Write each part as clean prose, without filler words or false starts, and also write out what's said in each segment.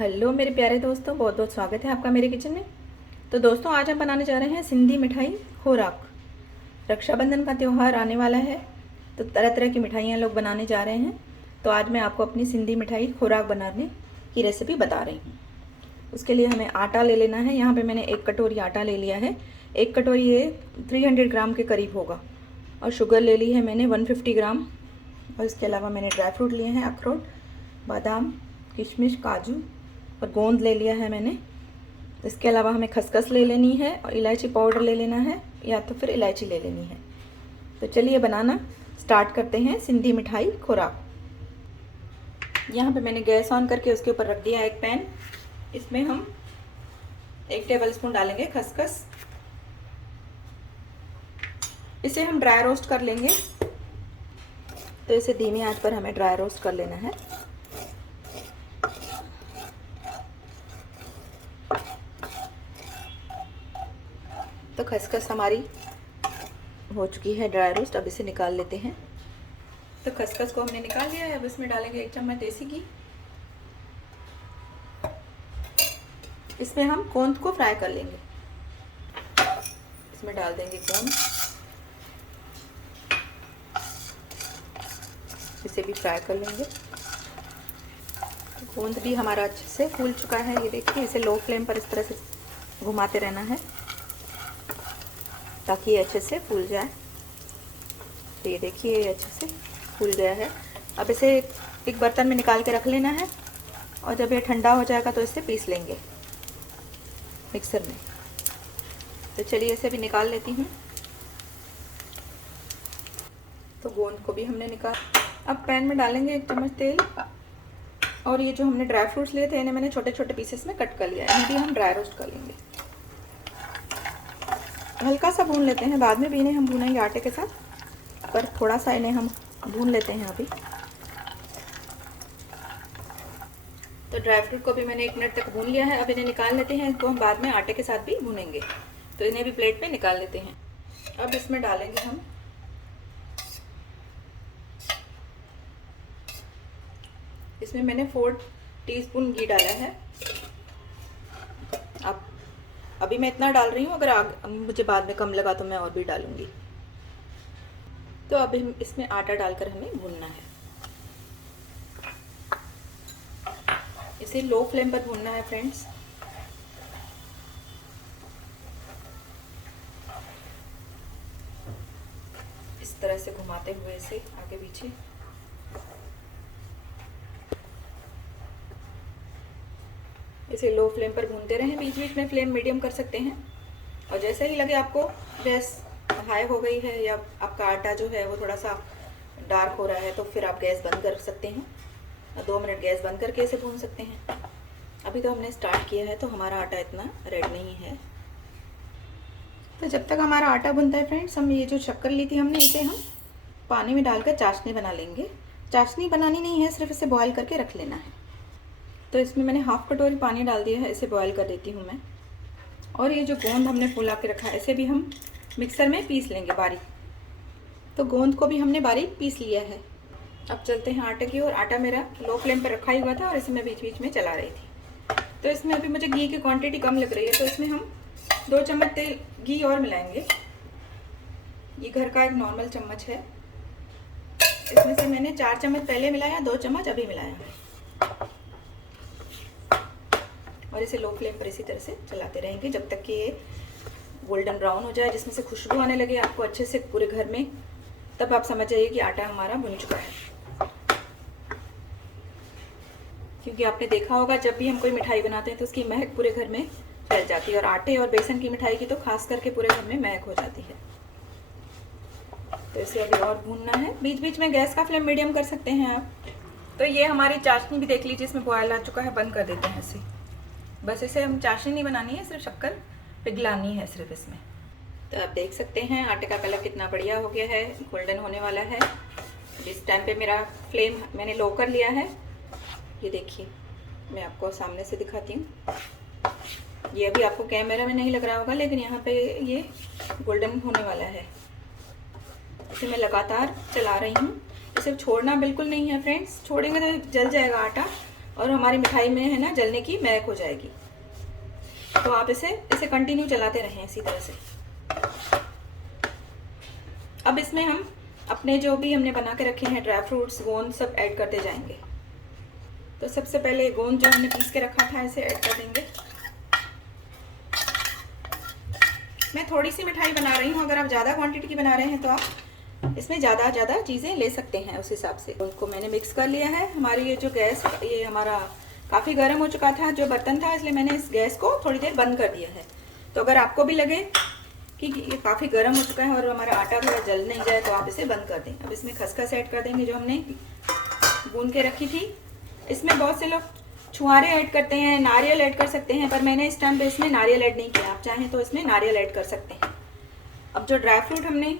Hello मेरे प्यारे दोस्तों, बहुत बहुत स्वागत है आपका मेरे किचन में। तो दोस्तों, आज हम बनाने जा रहे हैं सिंधी मिठाई खोराक। रक्षाबंधन का त्यौहार आने वाला है, तो तरह तरह की मिठाइयाँ लोग बनाने जा रहे हैं। तो आज मैं आपको अपनी सिंधी मिठाई खोराक बनाने की रेसिपी बता रही हूँ। उसके लिए हमें आटा ले लेना है। यहाँ पर मैंने 1 कटोरी आटा ले लिया है। 1 कटोरी ये 300 ग्राम के करीब होगा। और शुगर ले ली है मैंने 150 ग्राम। और इसके अलावा मैंने ड्राई फ्रूट लिए हैं, अखरोट, बादाम, किशमिश, काजू और गोंद ले लिया है मैंने। इसके अलावा हमें खसखस ले लेनी है और इलायची पाउडर ले लेना है, या तो फिर इलायची ले लेनी है। तो चलिए बनाना स्टार्ट करते हैं सिंधी मिठाई खोराक। यहाँ पे मैंने गैस ऑन करके उसके ऊपर रख दिया एक पैन। इसमें हम 1 टेबल स्पून डालेंगे खसखस। इसे हम ड्राई रोस्ट कर लेंगे, तो इसे धीमी आंच पर हमें ड्राई रोस्ट कर लेना है। तो खसखस हमारी हो चुकी है ड्राई रोस्ट। अब इसे निकाल लेते हैं। तो खसखस को हमने निकाल लिया है। अब इसमें डालेंगे 1 चम्मच देसी घी। इसमें हम गोंद को फ्राई कर लेंगे। इसमें डाल देंगे गोंद, इसे भी फ्राई कर लेंगे। गोंद भी हमारा अच्छे से फूल चुका है। ये देखिए, इसे लो फ्लेम पर इस तरह से घुमाते रहना है ताकि ये अच्छे से फूल जाए। तो ये देखिए, ये अच्छे से फूल गया है। अब इसे एक बर्तन में निकाल के रख लेना है, और जब ये ठंडा हो जाएगा तो इसे पीस लेंगे मिक्सर में। तो चलिए इसे भी निकाल लेती हूँ। तो गोंद को भी हमने निकाल। अब पैन में डालेंगे 1 चम्मच तेल, और ये जो हमने ड्राई फ्रूट्स लिए थे इन्हें मैंने छोटे छोटे पीसेस में कट कर लिया है। इन्हें भी हम ड्राई रोस्ट कर लेंगे। हल्का सा भून लेते हैं, बाद में भी इन्हें हम भूनेंगे आटे के साथ, पर थोड़ा सा इन्हें हम भून लेते हैं अभी। तो ड्राई फ्रूट को भी मैंने 1 मिनट तक भून लिया है। अब इन्हें निकाल लेते हैं। इनको हम बाद में आटे के साथ भी भूनेंगे। तो इन्हें भी प्लेट पे निकाल लेते हैं। अब इसमें डालेंगे हम इसमें मैंने 4 टीस्पून घी डाला है। अब अभी मैं इतना डाल रही हूँ, अगर मुझे बाद में कम लगा तो मैं और भी डालूंगी। तो अब इसमें आटा डालकर हमें भूनना है। इसे लो फ्लेम पर भूनना है फ्रेंड्स। इस तरह से घुमाते हुए इसे आगे पीछे। इसे लो फ्लेम पर भूनते रहें। बीच बीच में फ्लेम मीडियम कर सकते हैं। और जैसे ही लगे आपको गैस हाई हो गई है, या आपका आटा जो है वो थोड़ा सा डार्क हो रहा है, तो फिर आप गैस बंद कर सकते हैं। 2 मिनट गैस बंद करके इसे भून सकते हैं। अभी तो हमने स्टार्ट किया है, तो हमारा आटा इतना रेड नहीं है। तो जब तक हमारा आटा भुनता है फ्रेंड्स, हम ये जो शक्कर ली थी हमने, इसे हम पानी में डालकर चाशनी बना लेंगे। चाशनी बनानी नहीं है, सिर्फ इसे बॉयल करके रख लेना है। तो इसमें मैंने 1/2 कटोरी पानी डाल दिया है। इसे बॉयल कर देती हूँ मैं। और ये जो गोंद हमने फुला के रखा है, इसे भी हम मिक्सर में पीस लेंगे बारीक। तो गोंद को भी हमने बारीक पीस लिया है। अब चलते हैं आटे की ओर। आटा मेरा लो फ्लेम पर रखा ही हुआ था, और इसे मैं बीच बीच में चला रही थी। तो इसमें अभी मुझे घी की क्वांटिटी कम लग रही है, तो इसमें हम 2 चम्मच तेल घी और मिलाएंगे। ये घर का एक नॉर्मल चम्मच है। इसमें से मैंने 4 चम्मच पहले मिलाया, 2 चम्मच अभी मिलाया। और इसे लो फ्लेम पर इसी तरह से चलाते रहेंगे जब तक कि ये गोल्डन ब्राउन हो जाए, जिसमें से खुशबू आने लगे आपको अच्छे से पूरे घर में। तब आप समझ जाइए कि आटा हमारा भुन चुका है। क्योंकि आपने देखा होगा, जब भी हम कोई मिठाई बनाते हैं तो उसकी महक पूरे घर में फैल जाती है। और आटे और बेसन की मिठाई की तो खास करके पूरे घर में महक हो जाती है। तो इसे अभी और भूनना है। बीच बीच में गैस का फ्लेम मीडियम कर सकते हैं आप। तो ये हमारी चाशनी भी देख लीजिए, इसमें बॉयल आ चुका है। बंद कर देते हैं इसे। बस इसे हम चाशनी नहीं बनानी है, सिर्फ शक्कर पिघलानी है सिर्फ इसमें। तो आप देख सकते हैं आटे का कलर कितना बढ़िया हो गया है, गोल्डन होने वाला है। इस टाइम पे मेरा फ्लेम मैंने लो कर लिया है। ये देखिए, मैं आपको सामने से दिखाती हूँ। ये अभी आपको कैमरा में नहीं लग रहा होगा, लेकिन यहाँ पे ये गोल्डन होने वाला है। इसे मैं लगातार चला रही हूँ। इसे छोड़ना बिल्कुल नहीं है फ्रेंड्स, छोड़ेंगे तो जल जाएगा आटा और हमारी मिठाई में है ना जलने की महक हो जाएगी। तो आप इसे कंटिन्यू चलाते रहें इसी तरह से। अब इसमें हम अपने जो भी हमने बना के रखे हैं ड्राई फ्रूट्स, गोंद सब ऐड करते जाएंगे। तो सबसे पहले गोंद जो हमने पीस के रखा था इसे ऐड कर देंगे। मैं थोड़ी सी मिठाई बना रही हूँ, अगर आप ज़्यादा क्वांटिटी की बना रहे हैं तो आप इसमें ज़्यादा चीज़ें ले सकते हैं उस हिसाब से। उनको मैंने मिक्स कर लिया है। हमारी ये जो गैस, ये हमारा काफ़ी गर्म हो चुका था जो बर्तन था, इसलिए मैंने इस गैस को थोड़ी देर बंद कर दिया है। तो अगर आपको भी लगे कि ये काफ़ी गर्म हो चुका है और हमारा आटा थोड़ा जल नहीं जाए तो आप इसे बंद कर दें। अब इसमें खसखस ऐड कर देंगे जो हमने गूंद के रखी थी। इसमें बहुत से लोग छुहारे ऐड करते हैं, नारियल ऐड कर सकते हैं, पर मैंने इस टाइम पे इसमें नारियल ऐड नहीं किया। आप चाहें तो इसमें नारियल ऐड कर सकते हैं। अब जो ड्राई फ्रूट हमने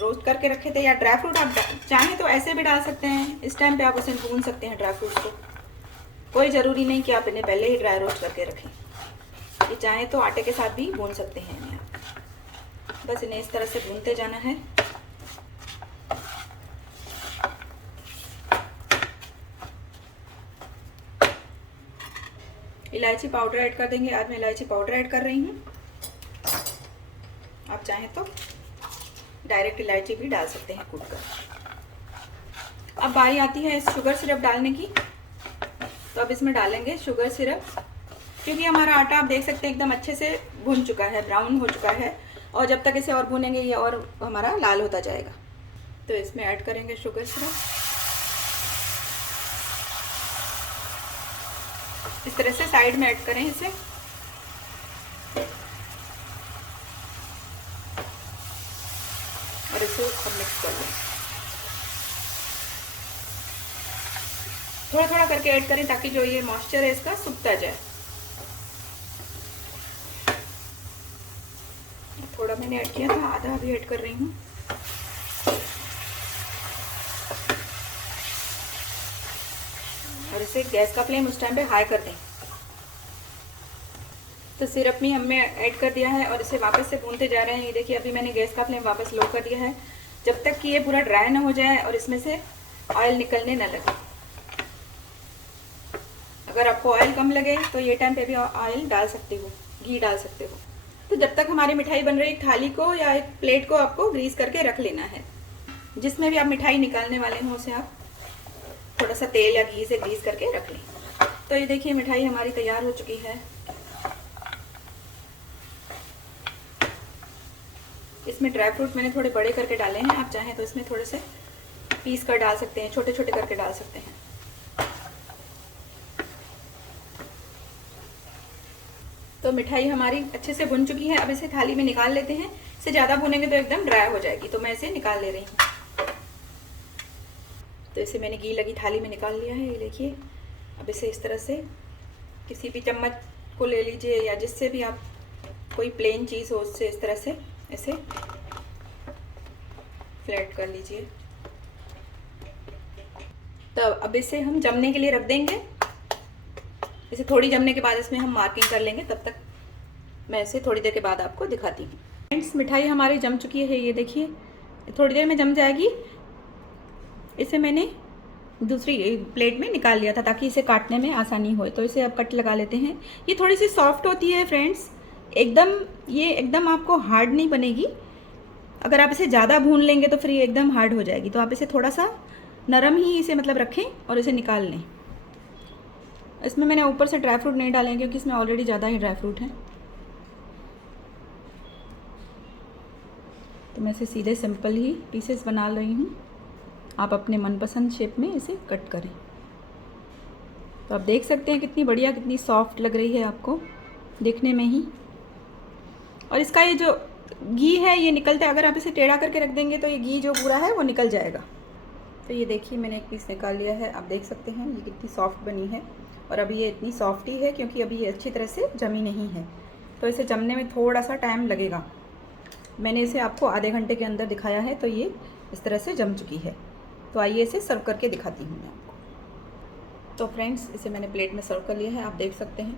रोस्ट करके रखे थे, या ड्राई फ्रूट आप चाहें तो ऐसे भी डाल सकते हैं, इस टाइम पे आप उसे भून सकते हैं ड्राई फ्रूट को। कोई ज़रूरी नहीं कि आप इन्हें पहले ही ड्राई रोस्ट करके रखें, ये चाहें तो आटे के साथ भी भून सकते हैं इन्हें आप। बस इन्हें इस तरह से भूनते जाना है। इलायची पाउडर ऐड कर देंगे। आज मैं इलायची पाउडर ऐड कर रही हूँ। आप चाहें तो डायरेक्ट इलायची भी डाल सकते हैं कूट कर। अब बारी आती है इस शुगर सिरप डालने की। तो अब इसमें डालेंगे शुगर सिरप, क्योंकि हमारा आटा आप देख सकते हैं एकदम अच्छे से भुन चुका है, ब्राउन हो चुका है, और जब तक इसे और भुनेंगे ये और हमारा लाल होता जाएगा। तो इसमें ऐड करेंगे शुगर सिरप। इस तरह से साइड में ऐड करें इसे। और इसे अब मिक्स कर लें। थोड़ा थोड़ा करके ऐड करें ताकि जो ये मॉइस्चर है इसका सूखता जाए। थोड़ा मैंने ऐड किया था, आधा अभी ऐड कर रही हूँ। और इसे गैस का फ्लेम उस टाइम पे हाई कर दें। तो सिरप में हमने ऐड कर दिया है और इसे वापस से भूनते जा रहे हैं। ये देखिए अभी मैंने गैस का फ्लेम वापस लो कर दिया है, जब तक कि ये पूरा ड्राई ना हो जाए और इसमें से ऑयल निकलने ना लगे। अगर आपको ऑयल कम लगे तो ये टाइम पे भी ऑयल डाल सकते हो, घी डाल सकते हो। तो जब तक हमारी मिठाई बन रही है, एक थाली को या एक प्लेट को आपको ग्रीस करके रख लेना है। जिसमें भी आप मिठाई निकालने वाले हो उसे आप थोड़ा सा तेल या घी से ग्रीस करके रख लें। तो ये देखिए मिठाई हमारी तैयार हो चुकी है। इसमें ड्राई फ्रूट मैंने थोड़े बड़े करके डाले हैं, आप चाहें तो इसमें थोड़े से पीस कर डाल सकते हैं, छोटे छोटे करके डाल सकते हैं। तो मिठाई हमारी अच्छे से भुन चुकी है। अब इसे थाली में निकाल लेते हैं। इसे ज़्यादा भुनेंगे तो एकदम ड्राई हो जाएगी, तो मैं इसे निकाल ले रही हूँ। तो इसे मैंने घी लगी थाली में निकाल लिया है, ये देखिए। अब इसे इस तरह से किसी भी चम्मच को ले लीजिए, या जिससे भी आप कोई प्लेन चीज़ हो उससे इस तरह से इसे फ्लैट कर लीजिए। तो अब इसे हम जमने के लिए रख देंगे। इसे थोड़ी जमने के बाद इसमें हम मार्किंग कर लेंगे, तब तक मैं इसे थोड़ी देर के बाद आपको दिखाती हूँ। फ्रेंड्स मिठाई हमारी जम चुकी है, ये देखिए थोड़ी देर में जम जाएगी। इसे मैंने दूसरी प्लेट में निकाल लिया था ताकि इसे काटने में आसानी हो। तो इसे अब कट लगा लेते हैं। ये थोड़ी सी सॉफ्ट होती है फ्रेंड्स, ये एकदम आपको हार्ड नहीं बनेगी। अगर आप इसे ज़्यादा भून लेंगे तो फिर ये एकदम हार्ड हो जाएगी। तो आप इसे थोड़ा सा नरम ही इसे मतलब रखें और इसे निकाल लें। इसमें मैंने ऊपर से ड्राई फ्रूट नहीं डालें क्योंकि इसमें ऑलरेडी ज़्यादा ही ड्राई फ्रूट है। तो मैं इसे सीधे सिंपल ही पीसेस बना रही हूँ। आप अपने मनपसंद शेप में इसे कट करें। तो आप देख सकते हैं कितनी बढ़िया, कितनी सॉफ्ट लग रही है आपको देखने में ही। और इसका ये जो घी है ये निकलता है, अगर आप इसे टेढ़ा करके रख देंगे तो ये घी जो पूरा है वो निकल जाएगा। तो ये देखिए मैंने एक पीस निकाल लिया है, आप देख सकते हैं ये कितनी सॉफ्ट बनी है। और अभी ये इतनी सॉफ्ट ही है क्योंकि अभी ये अच्छी तरह से जमी नहीं है, तो इसे जमने में थोड़ा सा टाइम लगेगा। मैंने इसे आपको आधे घंटे के अंदर दिखाया है, तो ये इस तरह से जम चुकी है। तो आइए इसे सर्व करके दिखाती हूँ मैं आपको। तो फ्रेंड्स इसे मैंने प्लेट में सर्व कर लिया है, आप देख सकते हैं।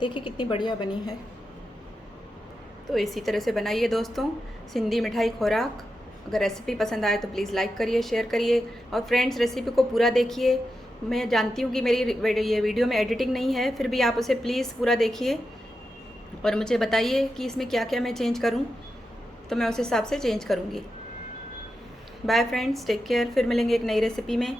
देखिए कितनी बढ़िया बनी है। तो इसी तरह से बनाइए दोस्तों सिंधी मिठाई खुराक। अगर रेसिपी पसंद आए तो प्लीज़ लाइक करिए, शेयर करिए, और फ्रेंड्स रेसिपी को पूरा देखिए। मैं जानती हूँ कि मेरी ये वीडियो में एडिटिंग नहीं है, फिर भी आप उसे प्लीज़ पूरा देखिए और मुझे बताइए कि इसमें क्या क्या मैं चेंज करूँ, तो मैं उस हिसाब से चेंज करूँगी। बाय फ्रेंड्स, टेक केयर, फिर मिलेंगे एक नई रेसिपी में।